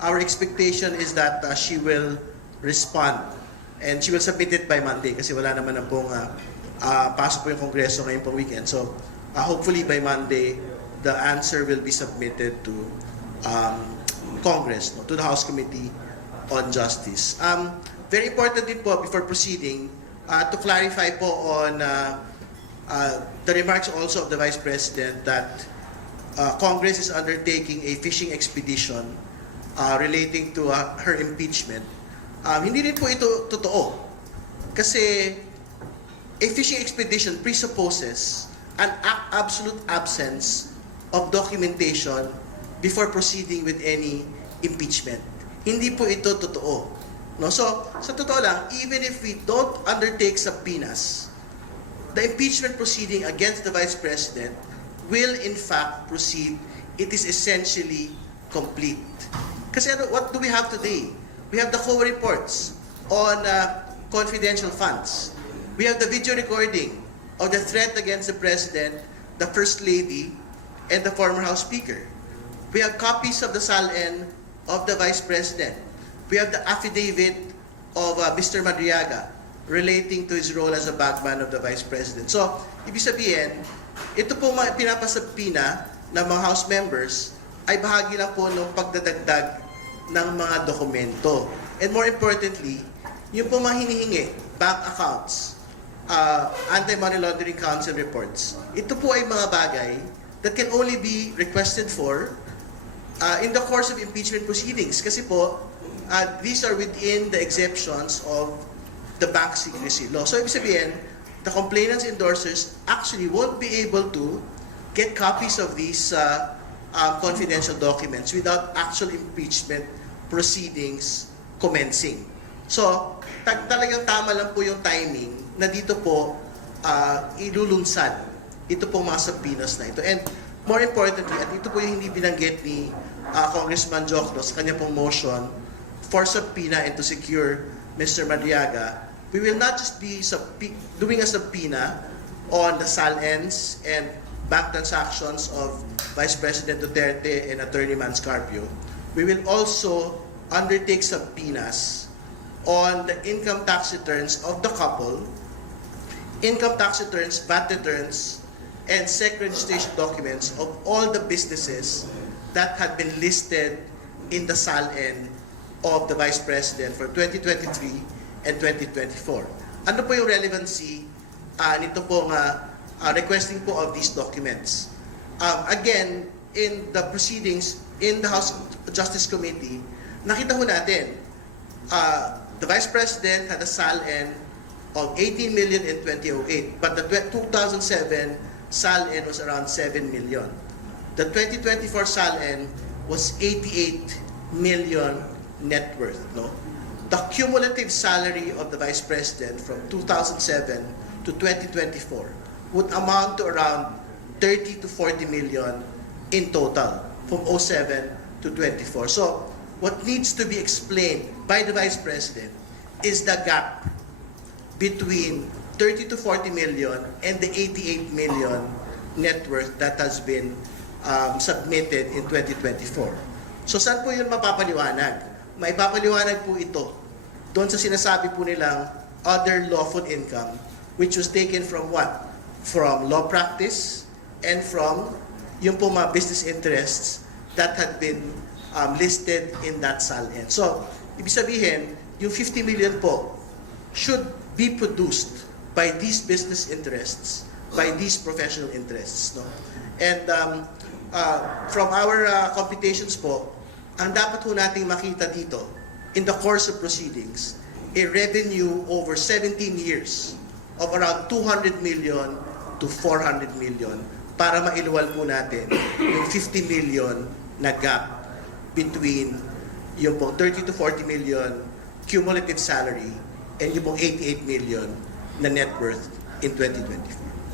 our expectation is that she will respond and she will submit it by Monday kasi wala naman na pong pasok po yung Kongreso ngayong pong weekend. So hopefully by Monday, the answer will be submitted to Congress, no, to the House Committee on Justice. Very important din po before proceeding to clarify po on the remarks also of the Vice President that Congress is undertaking a fishing expedition relating to her impeachment. Hindi rin po ito totoo. Kasi a fishing expedition presupposes an absolute absence of documentation before proceeding with any impeachment. Hindi po ito totoo. No? So, sa totoo lang, even if we don't undertake subpoenas, the impeachment proceeding against the Vice President will in fact proceed. It is essentially complete. Kasi what do we have today? We have the COA reports on confidential funds. We have the video recording of the threat against the President, the First Lady, and the former House Speaker. We have copies of the SALN of the Vice President. We have the affidavit of Mr. Madriaga relating to his role as a bagman of the Vice President. So, ibig sabihin, ito po mga pinapasabpina ng mga House members ay bahagi lang po ng pagdadagdag ng mga dokumento. And more importantly, yung po mga hinihingi, bank accounts, anti-money laundering council reports, ito po ay mga bagay that can only be requested for in the course of impeachment proceedings. Kasi po, these are within the exceptions of the bank secrecy law. So, ibig sabihin, the complainant's endorsers actually won't be able to get copies of these confidential documents without actual impeachment proceedings commencing. So, talagang tama lang po yung timing na dito po ilulunsad ito po mga subpoenas na ito. And more importantly, at ito po yung hindi binanggit ni Congressman Jokno sa kanya pong motion for subpoena and to secure Mr. Madriaga, we will not just be doing a subpoena on the SALNs and bank transactions of Vice President Duterte and Attorney Manscarpio. We will also undertake subpoenas on the income tax returns of the couple, income tax returns, VAT returns, and SEC registration documents of all the businesses that had been listed in the SALN of the Vice President for 2023 and 2024. Ano po yung relevancy nito po requesting po of these documents? Again, in the proceedings in the House Justice Committee, nakita ho natin, the Vice President had a SALN of 18 million in 2008, but the 2007 SALN was around 7 million. The 2024 SALN was 88 million net worth. No? The cumulative salary of the Vice President from 2007 to 2024 would amount to around 30 to 40 million in total from 07 to 24. So, what needs to be explained by the Vice President is the gap between 30 to 40 million and the 88 million net worth that has been submitted in 2024. So, saan po yun mapapaliwanag? May papaliwanag po ito doon sa sinasabi po nilang other lawful income, which was taken from what? From law practice and from yung po mga business interests that had been listed in that SALN. So, ibig sabihin, yung 50 million po should be produced by these business interests, by these professional interests. No? And from our computations po, ang dapat po nating makita dito in the course of proceedings, a revenue over 17 years of around 200 million to 400 million para mailuwal po natin yung 50 million na gap between yung pong 30 to 40 million cumulative salary and yung pong 88 million na net worth in 2024.